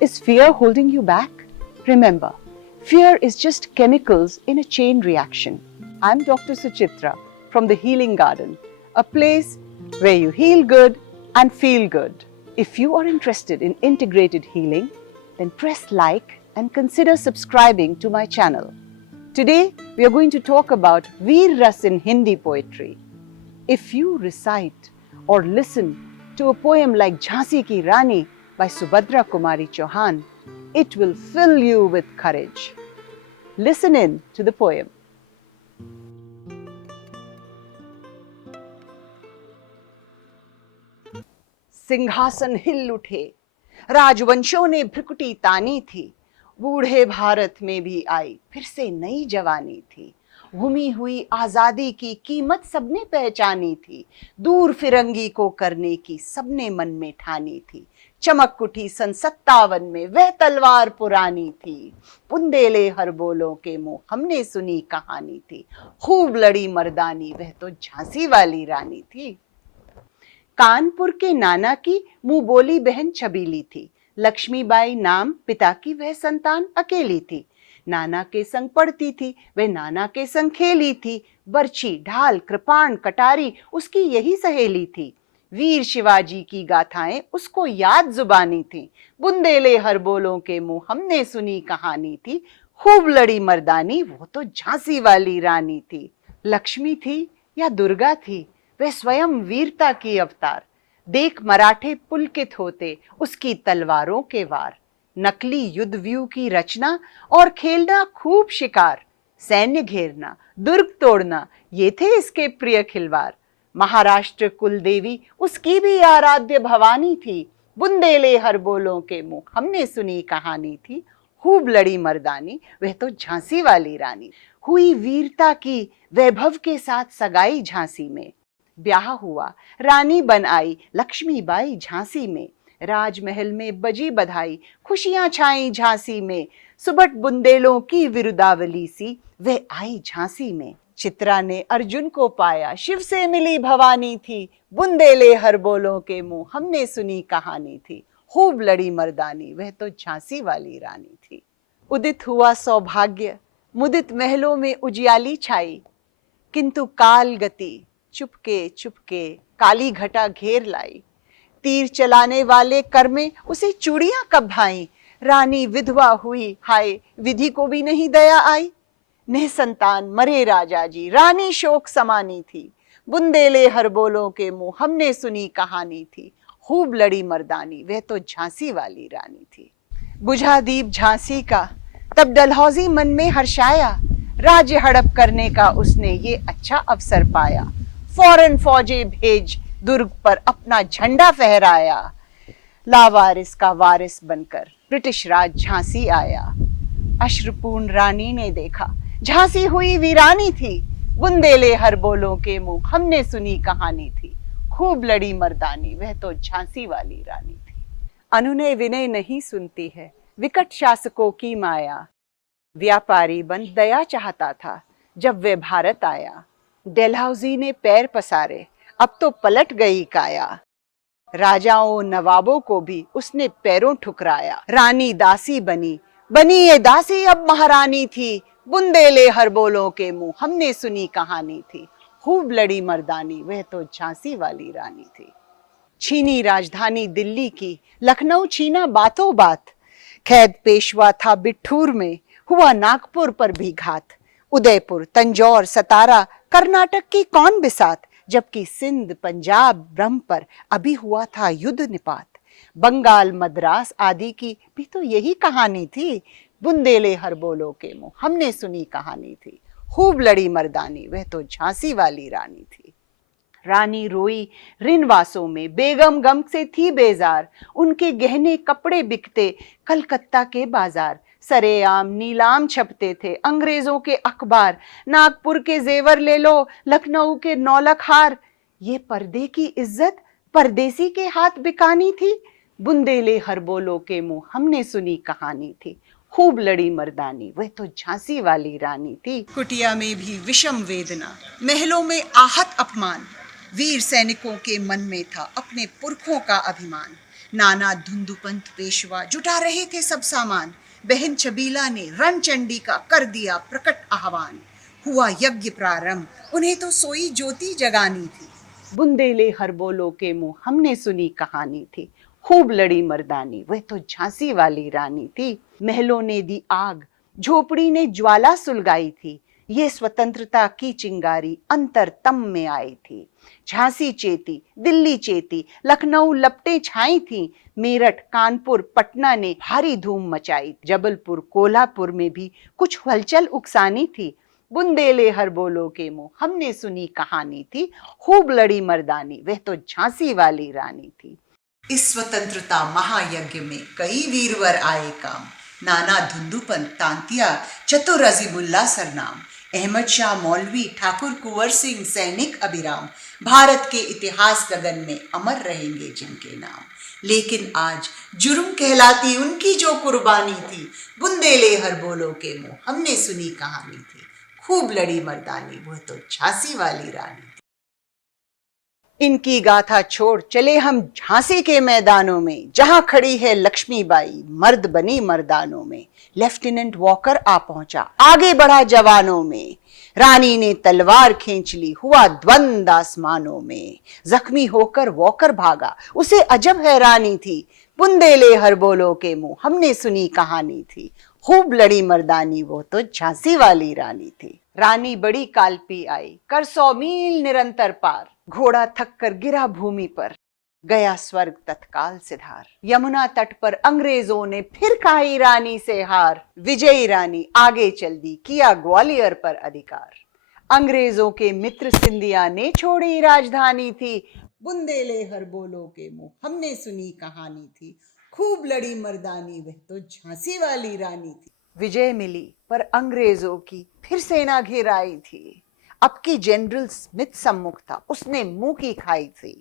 Is fear holding you back? Remember, fear is just chemicals in a chain reaction. I'm Dr. Suchitra from the Healing Garden, a place where you heal good and feel good. If you are interested in integrated healing, then press like and consider subscribing to my channel. Today, we are going to talk about Veer Ras in Hindi poetry. If you recite or listen to a poem like Jhansi Ki Rani by Subhadra Kumari Chauhan, it will fill you with courage. Listen in to the poem. सिंहासन हिल उठे, राजवंशों ने भ्रुकुटी तानी थी, बूढ़े भारत में भी आई फिर से नई जवानी थी। घुमी हुई आजादी की कीमत सबने पहचानी थी, दूर फिरंगी को करने की सबने मन में ठानी थी। चमक उठी सन 57 में वह तलवार पुरानी थी, बुंदेले हर बोलों के मुंह हमने सुनी कहानी थी। खूब लड़ी मर्दानी वह तो झांसी वाली रानी थी। कानपुर के नाना की मुंह बोली बहन छबीली थी, लक्ष्मीबाई नाम पिता की वह संतान अकेली थी। नाना के संग पढ़ती थी वह नाना के संग खेली थी, बर्छी ढाल कृपाण कटारी उसकी यही सहेली थी। वीर शिवाजी की गाथाएं उसको याद जुबानी थी, बुंदेले हर बोलों के मुंह हमने सुनी कहानी थी। खूब लड़ी मर्दानी वो तो झांसी वाली रानी थी। लक्ष्मी थी या दुर्गा थी वह स्वयं वीरता की अवतार, देख मराठे पुलकित होते उसकी तलवारों के वार। नकली युद्ध व्यू की रचना और खेलना खूब शिकार, सैन्य घेरना दुर्ग तोड़ना ये थे इसके प्रिय खिलवाड़। महाराष्ट्र कुल देवी उसकी भी आराध्य भवानी थी, बुंदेले हर बोलों के मुंह हमने सुनी कहानी थी। खूब लड़ी मर्दानी वह तो झांसी वाली रानी। हुई वीरता की वैभव के साथ सगाई झांसी में, ब्याह हुआ रानी बन आई लक्ष्मीबाई झांसी में। राजमहल में बजी बधाई खुशियां छाई झांसी में, सुबट बुंदेलों की विरुदावली सी वह आई झांसी में। चित्रा ने अर्जुन को पाया शिव से मिली भवानी थी, बुंदेले हर बोलों के मुंह हमने सुनी कहानी थी। खूब लड़ी मर्दानी वह तो झांसी वाली रानी थी। उदित हुआ सौभाग्य मुदित महलों में उजियाली छाई, किंतु काल गति चुपके चुपके काली घटा घेर लाई। तीर चलाने वाले कर में उसे चूड़ियां कब भाई, रानी विधवा हुई हाय विधि को भी नहीं दया आई। निसंतान मरे राजा जी रानी शोक समानी थी, बुंदेले हर बोलों के मुंह हमने सुनी कहानी थी। खूब लड़ी मर्दानी वह तो झांसी वाली रानी थी। बुझा दीप झांसी का तब डलहौजी मन में हर्षाया, राज्य हड़प करने का उसने ये अच्छा अवसर पाया। फौरन फौजें भेज दुर्ग पर अपना झंडा फहराया, लावारिस का वारिस बनकर ब्रिटिश राज झांसी आया। अश्रुपूर्ण रानी ने देखा झांसी हुई वीरानी थी, बुंदेले हर बोलों के मुंह हमने सुनी कहानी थी। खूब लड़ी मर्दानी वह तो झांसी वाली रानी थी। अनुनय विनय नहीं सुनती है विकट शासकों की माया, व्यापारी बन दया चाहता था जब वह भारत आया। डलहौजी ने पैर पसारे अब तो पलट गई काया, राजाओं नवाबों को भी उसने पैरों ठुकराया। रानी दासी बनी बनी ये दासी अब महारानी थी, बुंदेले हर बोलों के मुंह हमने सुनी कहानी थी। खूब लड़ी मर्दानी वह तो झांसी वाली रानी थी। छीनी राजधानी दिल्ली की लखनऊ छीना बातों बात, कैद पेशवा था बिठूर में हुआ नागपुर पर भी घात। उदयपुर तंजौर सतारा कर्नाटक की कौन बिसात, जबकि सिंध पंजाब ब्रह्म पर अभी हुआ था युद्ध निपात। बंगाल मद्रास आदि की भी तो यही कहानी थी, बुंदेले हर बोलों के मुंह हमने सुनी कहानी थी। खूब लड़ी मर्दानी वह तो झांसी वाली रानी थी। रानी रोई रिनवासों में बेगम गम से थी बेजार, उनके गहने कपड़े बिकते कलकत्ता के बाजार। सरेआम नीलाम छपते थे अंग्रेजों के अखबार, नागपुर के जेवर ले लो लखनऊ के नौलख हार। ये पर्दे की इज्जत परदेसी के हाथ बिकानी थी, बुंदेले हर बोलों के मुंह हमने सुनी कहानी थी। खूब लड़ी मर्दानी वह तो झांसी वाली रानी थी। कुटिया में भी विषम वेदना, महलों में आहत अपमान, वीर सैनिकों के मन में था अपने पुरखों का अभिमान। नाना धुंधुपंत पेशवा जुटा रहे थे सब सामान। बहन छबीला ने रणचंडी का कर दिया प्रकट आह्वान। हुआ यज्ञ प्रारंभ, उन्हें तो सोई ज्योति जगानी थी। बुंदेले हर बोलो के मुंह हमने सुनी कहानी थी। खूब लड़ी मर्दानी, वह तो झांसी वाली रानी थी। महलों ने दी आग, झोपड़ी ने ज्वाला सुलगाई थी। ये स्वतंत्रता की चिंगारी अंतरतम में आई थी। झांसी चेती, दिल्ली चेती, लखनऊ लपटें छाई थी। मेरठ, कानपुर, पटना ने भारी धूम मचाई। जबलपुर, कोल्हापुर में भी कुछ हलचल उकसानी थी। बुंदेले हर बोलो के मुंह हमने सुनी कहानी थी। खूब लड़ी मर्दानी, वह तो झांसी वाली रानी थी। इस स्वतंत्रता महायज्ञ में कई वीरवर आए काम। नाना धुंधुपंत, तांतिया, चतुर अजीमुल्ला सरनाम। अहमद शाह मौलवी, ठाकुर कुंवर सिंह, सैनिक अभिराम। भारत के इतिहास गगन में अमर रहेंगे जिनके नाम। लेकिन आज जुर्म कहलाती उनकी जो कुर्बानी थी। बुंदेले हर बोलो के मुंह हमने सुनी कहानी थी। खूब लड़ी मर्दानी, वह तो झांसी वाली रानी थी। इनकी गाथा छोड़ चले हम झांसी के मैदानों में, जहां खड़ी है लक्ष्मीबाई मर्द बनी मर्दानों में। लेफ्टिनेंट वॉकर आ पहुंचा, आगे बढ़ा जवानों में। रानी ने तलवार खींच ली, हुआ द्वंद आसमानों में। जख्मी होकर वॉकर भागा, उसे अजब हैरानी थी। बुंदेले हर बोलो के मुंह हमने सुनी कहानी थी। खूब लड़ी मर्दानी, वो तो झांसी वाली रानी थी। रानी बड़ी कालपी आई, कर 100 मील निरंतर पार। घोड़ा थक कर गिरा भूमि पर, गया स्वर्ग तत्काल सिधार। यमुना तट पर अंग्रेजों ने फिर खाई रानी से हार। विजयी रानी आगे चल दी, किया ग्वालियर पर अधिकार। अंग्रेजों के मित्र सिंधिया ने छोड़ी राजधानी थी। बुंदेले हर बोलो के मुंह हमने सुनी कहानी थी। खूब लड़ी मर्दानी, वह तो झांसी वाली रानी थी। विजय मिली पर अंग्रेजों की फिर सेना घेर आई थी। अब की जनरल स्मिथ सम्मुख था, उसने मुंह की खाई थी।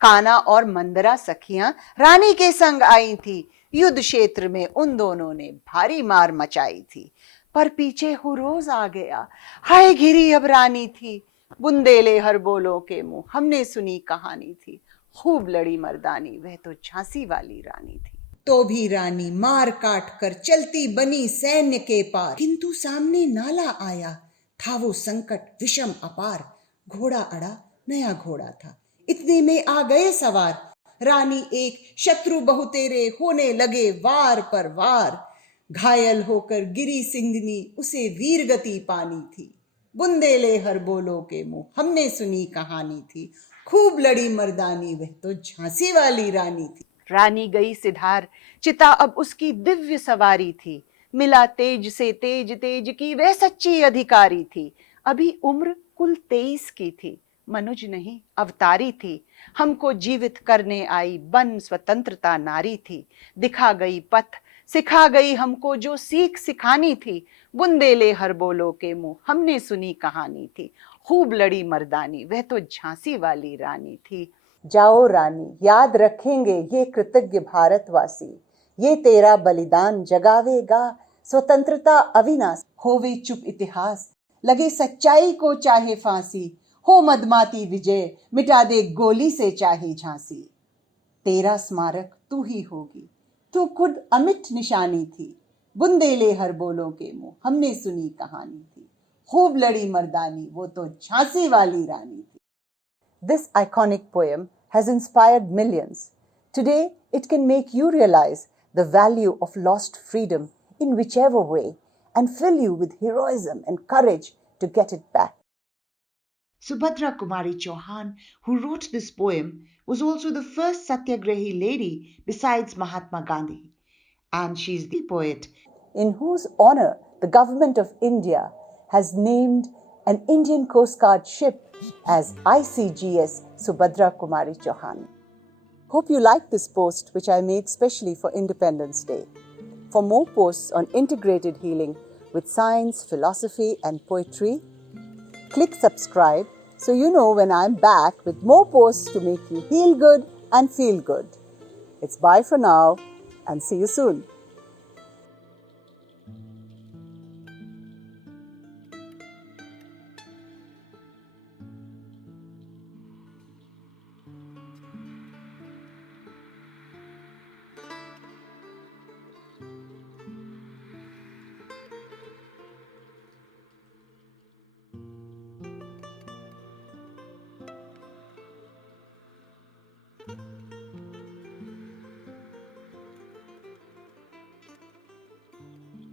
काना और मंदरा सखियां रानी के संग आई थी। युद्ध क्षेत्र में उन दोनों ने भारी मार मचाई थी। पर पीछे हुरोज आ गया, हाय घिरी अब रानी थी। बुंदेले हर बोलो के मुंह हमने सुनी कहानी थी। खूब लड़ी मर्दानी, वह तो झांसी वाली रानी थी। तो भी रानी मार काट कर चलती बनी सैन्य के पार। किंतु सामने नाला आया, था वो संकट विषम अपार। घोड़ा अड़ा, नया घोड़ा था, इतने में आ गए सवार। रानी एक, शत्रु बहुतेरे, होने लगे वार पर वार। घायल होकर गिरी सिंधनी, उसे वीर गति पानी थी। बुंदेले हर बोलो के मुंह हमने सुनी कहानी थी। खूब लड़ी मर्दानी, वह तो झांसी वाली रानी थी। रानी गई सिधार, चिता अब उसकी दिव्य सवारी थी। मिला तेज से तेज, तेज की वह सच्ची अधिकारी थी। अभी उम्र कुल 23 की थी, मनुज नहीं अवतारी थी। हमको जीवित करने आई बन स्वतंत्रता नारी थी। दिखा गई पथ, सिखा गई हमको जो सीख सिखानी थी। बुंदेले हर बोलो के मुंह हमने सुनी कहानी थी। खूब लड़ी मर्दानी, वह तो झांसी वाली रानी थी। जाओ रानी, याद रखेंगे ये कृतज्ञ भारतवासी। ये तेरा बलिदान जगावेगा स्वतंत्रता अविनाश। होवे चुप इतिहास, लगे सच्चाई को चाहे फांसी। हो मदमाती विजय, मिटा दे गोली से चाहे झांसी। तेरा स्मारक तू ही होगी, तू खुद अमिट निशानी थी। बुंदेले हर बोलो के मुंह हमने सुनी कहानी थी। खूब लड़ी मर्दानी, वो तो झांसी वाली रानी थी। This iconic poem has inspired millions. Today, it can make you realize the value of lost freedom in whichever way and fill you with heroism and courage to get it back. Subhadra Kumari Chauhan, who wrote this poem, was also the first Satyagrahi lady besides Mahatma Gandhi. And she's the poet in whose honor the government of India has named an Indian Coast Guard ship as ICGS Subhadra Kumari Chauhan. Hope you liked this post, which I made specially for Independence Day. For more posts on integrated healing with science, philosophy, and poetry, click subscribe so you know when I'm back with more posts to make you heal good and feel good. It's bye for now and see you soon. है।